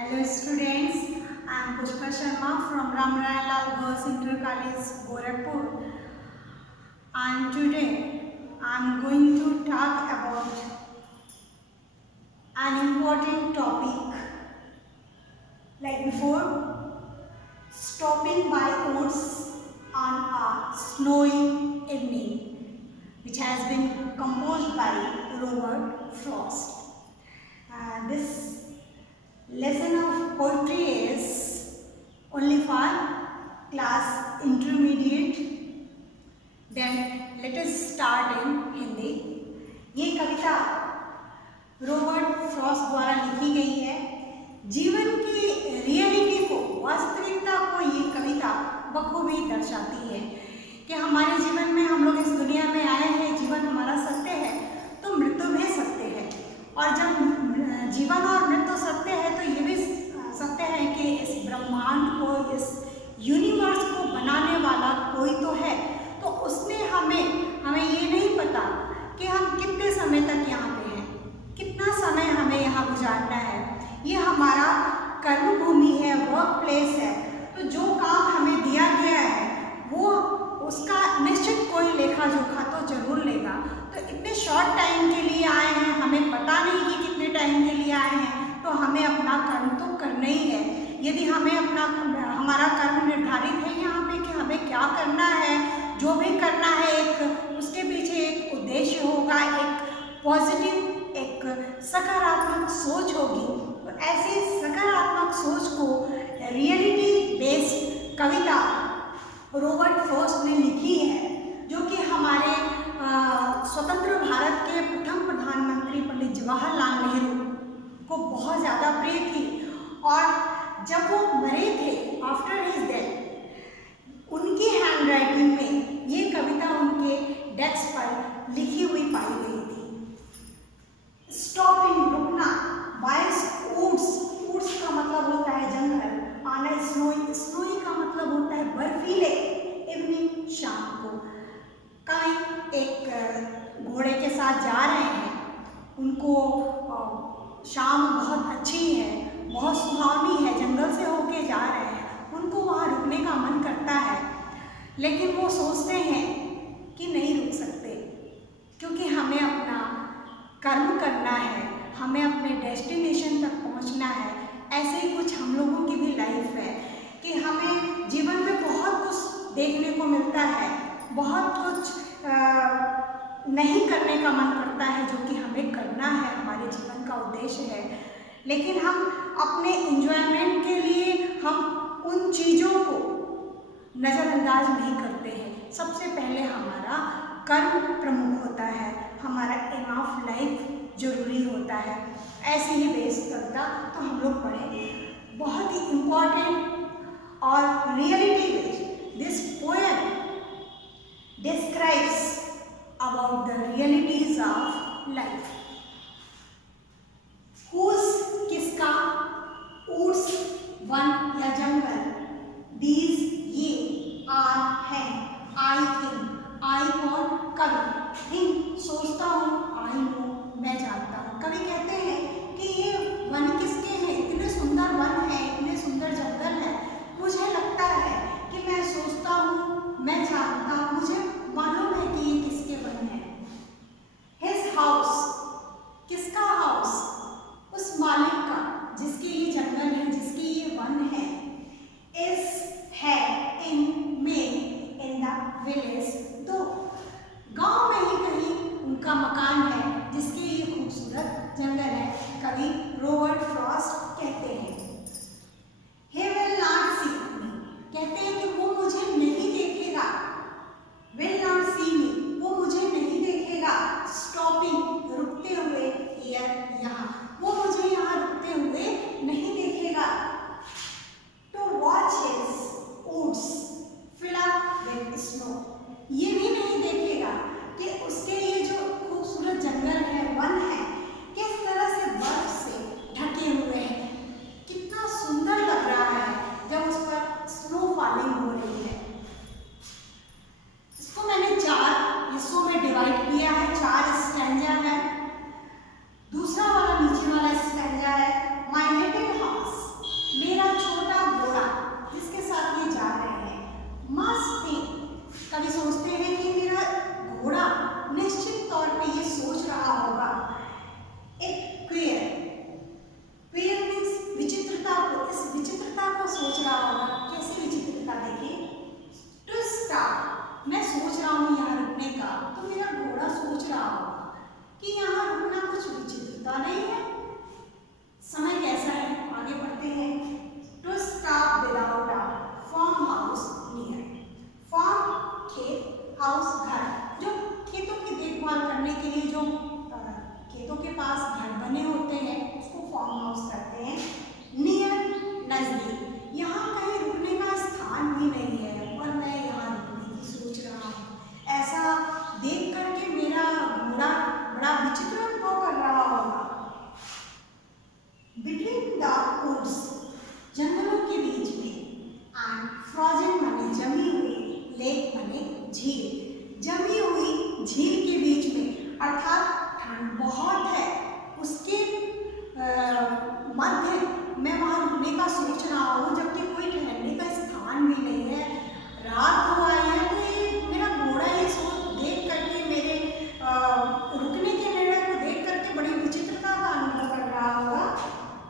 Hello students, I am Pushpa Sharma from Ramraya Lal Girls Inter College, Gorakhpur. And today I am going to talk about an important topic. Like before, stopping by oats on a snowy evening, which has been composed by Robert Frost. This lesson of poetry is only for class intermediate. Then let us start in Hindi. ये कविता Robert Frost द्वारा लिखी गई है। जीवन की reality को, वास्तविकता को ये कविता बखूबी दर्शाती है कि हमारे जीवन में हम लोग इस दुनिया में आए हैं, जीवन हमारा सत्य है तो मृत्यु भी सत्य है। और जब जीवन और मृत्यु सत्य है तो ये भी सत्य है कि इस ब्रह्मांड को, इस यूनिवर्स को बनाने वाला कोई तो है। तो उसने हमें ये नहीं पता कि हम कितने समय तक यहाँ पे हैं, कितना समय हमें यहाँ गुजारना है। ये हमारा कर्म भूमि है, वर्क प्लेस है। तो जो काम हमें दिया गया है वो उसका निश्चित कोई लेखा जोखा तो जरूर लेगा। तो इतने शॉर्ट टाइम के लिए आए हैं, हमें पता नहीं कि कितने टाइम के लिए आए हैं, तो हमें अपना कर्म तो करना ही है। यदि हमें हमारा कर्म निर्धारित है यहाँ पे कि हमें क्या करना है, जो भी करना है, एक उसके पीछे एक उद्देश्य होगा, एक पॉजिटिव, एक सकारात्मक सोच होगी। तो ऐसी सकारात्मक सोच को रियलिटी बेस्ड कविता रॉबर्ट फ्रॉस्ट ने लिखी है, जो कि हमारे स्वतंत्र भारत के प्रथम प्रधानमंत्री पंडित जवाहरलाल नेहरू को बहुत ज़्यादा प्रिय थी। और जब वो मरे थे, आफ्टर हिज डेथ, उनकी हैंड राइटिंग में ये कविता उनके डेस्क पर लिखी हुई पाई गई थी। स्टॉपिंग, रुकना, बाय वुड्स, वुड्स का मतलब होता है जंगल, आना स्नोई, स्नोई का मतलब होता है बर्फीले, इवनिंग, शाम को। कहीं एक घोड़े के साथ जा रहे हैं, उनको शाम बहुत अच्छी है, बहुत सुहावनी है, जंगल से होके जा रहे हैं, उनको वहाँ रुकने का मन करता है, लेकिन वो सोचते हैं कि नहीं रुक सकते, क्योंकि हमें अपना कर्म करना है, हमें अपने डेस्टिनेशन तक पहुँचना है। ऐसे ही कुछ हम लोगों की भी लाइफ है कि हमें जीवन में बहुत कुछ देखने को मिलता है, बहुत कुछ नहीं करने का मन करता है जो कि हमें करना है, हमारे जीवन का उद्देश्य है। लेकिन हम अपने एंजॉयमेंट के लिए हम उन चीज़ों को नज़रअंदाज नहीं करते हैं। सबसे पहले हमारा कर्म प्रमुख होता है, हमारा एम ऑफ लाइफ जरूरी होता है। ऐसी ही बेस्ड कविता तो हम लोग पढ़े, बहुत ही इम्पॉर्टेंट और reality based. This poem describes about the realities of life. Whose, किसका, woods, वन या जंगल, these, ये, are, है, I think, I कौन, कवि, think, सोचता हूँ, I know, मैं जानता हूँ। कवि कहते हैं कि ये वन किसके हैं, इतने सुंदर वन है, इतने सुंदर जंगल है, मुझे लगता है कि मैं सोचता हूँ, मैं जानता हूँ, मुझे मालूम है कि ये किसके वन है। His house, between the woods, जंगलों के बीच में, एंड फ्रोजन माने जमी हुई, लेक माने झील, जमी हुई झील के बीच में, अर्थात ठंड बहुत है, उसके मध्य मैं वहाँ रुकने का सोच रहा हूँ, जबकि कोई ठहरने का स्थान भी नहीं है, रात हो आई है। तो ये मेरा घोड़ा ये सोच देख करके, मेरे रुकने के निर्णय को देख करके बड़ी विचित्रता का अनुभव कर रहा होगा।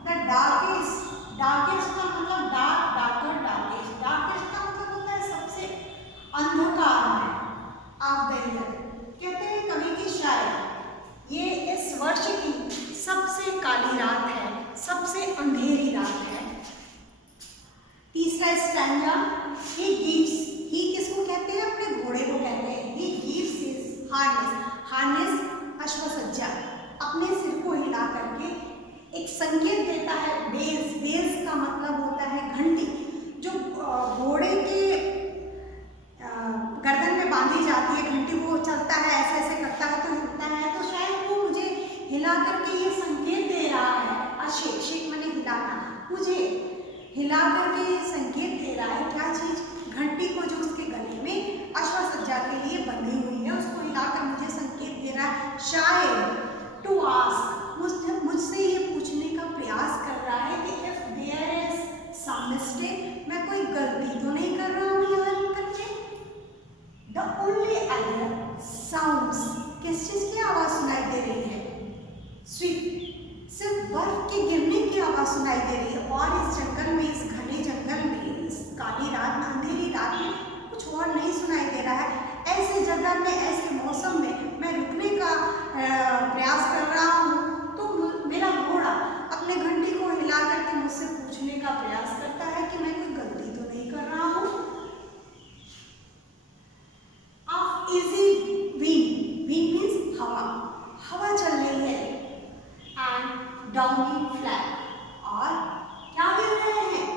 द डार्केस्ट, डार्केस्ट का मतलब डार्क, डार्कर, डार्केस्ट, डार्केस्ट का मतलब होता है सबसे अंधकार में, ऑफ द ईयर। कहते हैं कवि की शायद ये इस वर्ष की सबसे काली रात है, सबसे अंधेरी रात है। तीसरा स्टैंजा, ही गिव्स, ही किसको कहते हैं? अपने घोड़े को कहते हैं। He gives his harness, harness अश्वसज्जा, अपने सिर को हिला करके एक संकेत देता है। बेल्स, बेल्स का मतलब होता है घंटी, जो घोड़े के गर्दन में बांधी जाती है घंटी, वो चलता है, ऐसे ऐसे करता है तो हिलता है, तो शायद वो मुझे हिला करके ये संकेत दे रहा है। अशेक, शेक मैंने हिलाना, मुझे हिला करके ये संकेत दे रहा है। क्या चीज? घंटी को जो उसके गले में अश्वसज्जा के लिए बंधी हुई है, उसको हिलाकर मुझे संकेत दे रहा है। शायद टू आस्क, मुझसे ये पूछने का प्रयास कर रहा है कि if there is some mistake, मैं कोई गलती तो नहीं कर रहा हूँ यहाँ करके। द ओनली अदर साउंड्स, किस चीज की आवाज सुनाई दे रही है? स्वीट, सिर्फ बर्फ के गिरने की आवाज सुनाई दे रही है, और इस जंगल में, इस घने जंगल में, इस काली रात में, अंधेरी रात में कुछ और नहीं सुनाई दे रहा है। ऐसे जगह में, ऐसे मौसम में मैं रुकने का प्रयास कर रहा हूँ, तो मेरा घोड़ा अपने घंटी को हिला करके मुझसे पूछने का प्रयास करता है कि मैं कोई गलती तो नहीं कर रहा हूँ। Of easy wind, wind means हवा, हवा चल रही है। एंड डाउनी फ्लैट, और क्या गिर रहे हैं?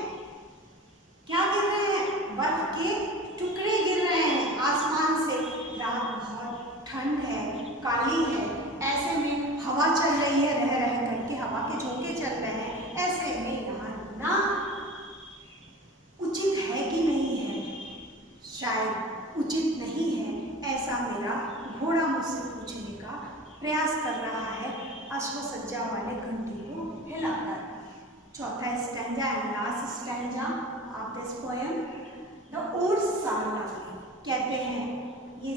क्या गिर रहे हैं? बर्फ के टुकड़े गिर रहे हैं आसमान से। रात बहुत ठंड है, काली है, ऐसे में हवा चल रही है, रह रह करके हवा के झोंके चल रहे हैं। ऐसे में यहाँ रुकना उचित है कि नहीं है? शायद उचित नहीं है, ऐसा मेरा घोड़ा मुझसे पूछने का प्रयास कर रहा है, अश्वसज्जा वाले घंटी को हिलाकर। चौथा stanza and last stanza of this poem, the woods are lovely, कहते हैं ये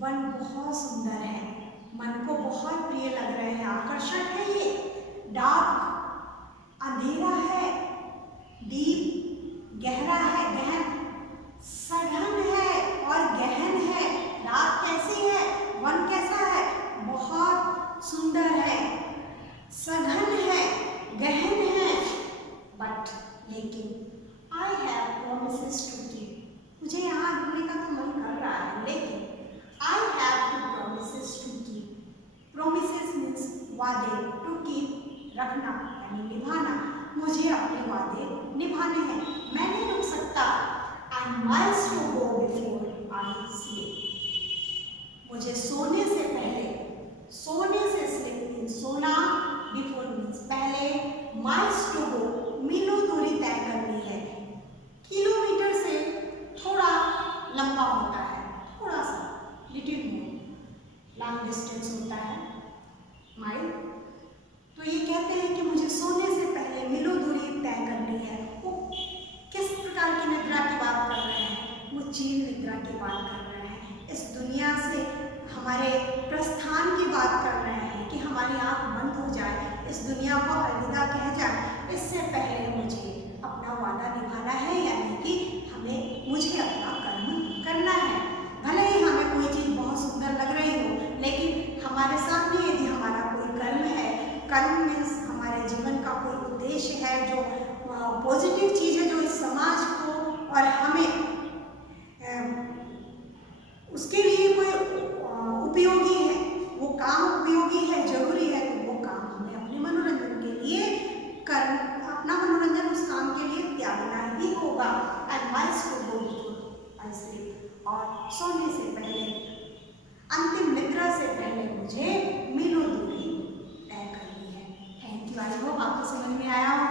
वन बहुत सुंदर है, मन को बहुत प्रिय लग रहे हैं, आकर्षक है ये। डार्क, अंधेरा है, डीप, गहरा है, गहन, सघन है और गहन है। रात कैसी है? वन कैसा है? बहुत सुंदर है, सघन है, गहन है। बट लेकिन I have promises to keep, मुझे यहाँ रुकने का तो मन कर रहा है, लेकिन I have two promises to keep, promises means वादे, टू कीप रखना यानी निभाना, मुझे अपने वादे निभाने हैं, मैं नहीं रुक सकता। And miles to go before I sleep, मुझे सोने से पहले, सोने से स्लीप मीन्स सोना, बिफोर मीन्स पहले, माइल्स टू गो मीलों दूरी तय करनी है। किलोमीटर से थोड़ा लंबा होता है, थोड़ा सा, लिटिल मोर लॉन्ग डिस्टेंस होता है माइल। तो ये कहते हैं कि मुझे सोने से पहले मीलों दूरी तय करनी है। वो किस प्रकार की निद्रा की बात कर रहे हैं? वो चीर निद्रा की बात कर रहे हैं, इस दुनिया से हमारे प्रस्थान की बात कर रहे हैं कि हमारी आंख बंद हो जाए, इस दुनिया को अलविदा कह जाए, इससे पहले मुझे अपना वादा निभाना है, यानी कि मुझे अपना कर्म करना है। भले ही हमें कोई चीज़ बहुत सुंदर लग रही हो, लेकिन हमारे सामने यदि हमारा कोई कर्म है, कर्म मीन्स हमारे जीवन का कोई उद्देश्य है, जो पॉजिटिव चीज़ है, जो इस समाज को और हमें उसके लिए कोई उपयोगी है, वो काम उपयोगी है, जरूरी है, तो वो काम हमें अपने मनोरंजन के लिए कर, अपना मनोरंजन उस काम के लिए त्यागना ही होगा। एडवाइस को ऐसे, और सोने से पहले, अंतिम निद्रा से पहले मुझे मीलों दूरी तय करनी है। Thank you. आई होप आपको समझ समझ में आया